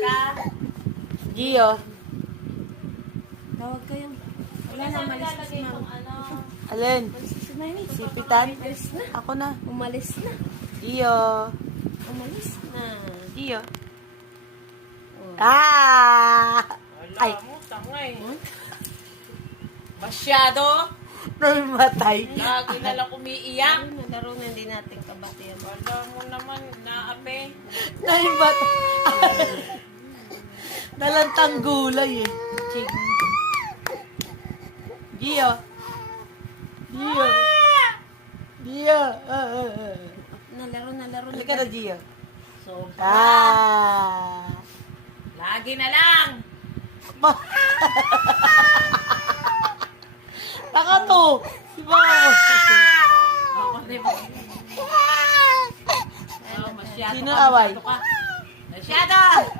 ka. Gio. Tawag kayong. Wala na, umalis na si ma'am. Alin? Umalis na si Manny. Sipitan? Umalis na. Ako na. Umalis na. Gio. Umalis na. Gio. Oh. Ah! Ay, Wala mo, tangay. Masyado. namatay. Lagi na lang umiiyak. Ay, nalaro na hindi natin kabati yan. Wala mo naman, naape. Naimatay. Nalantang gulay eh. Chig. Gio. Gio. Gio. Nalaro. Halika na, Gio. Sobra. Ah! Lagi na lang. Taka to! Si Mama. Ako na ba? Masyado Sino ka, away? masyado ka. Masyado!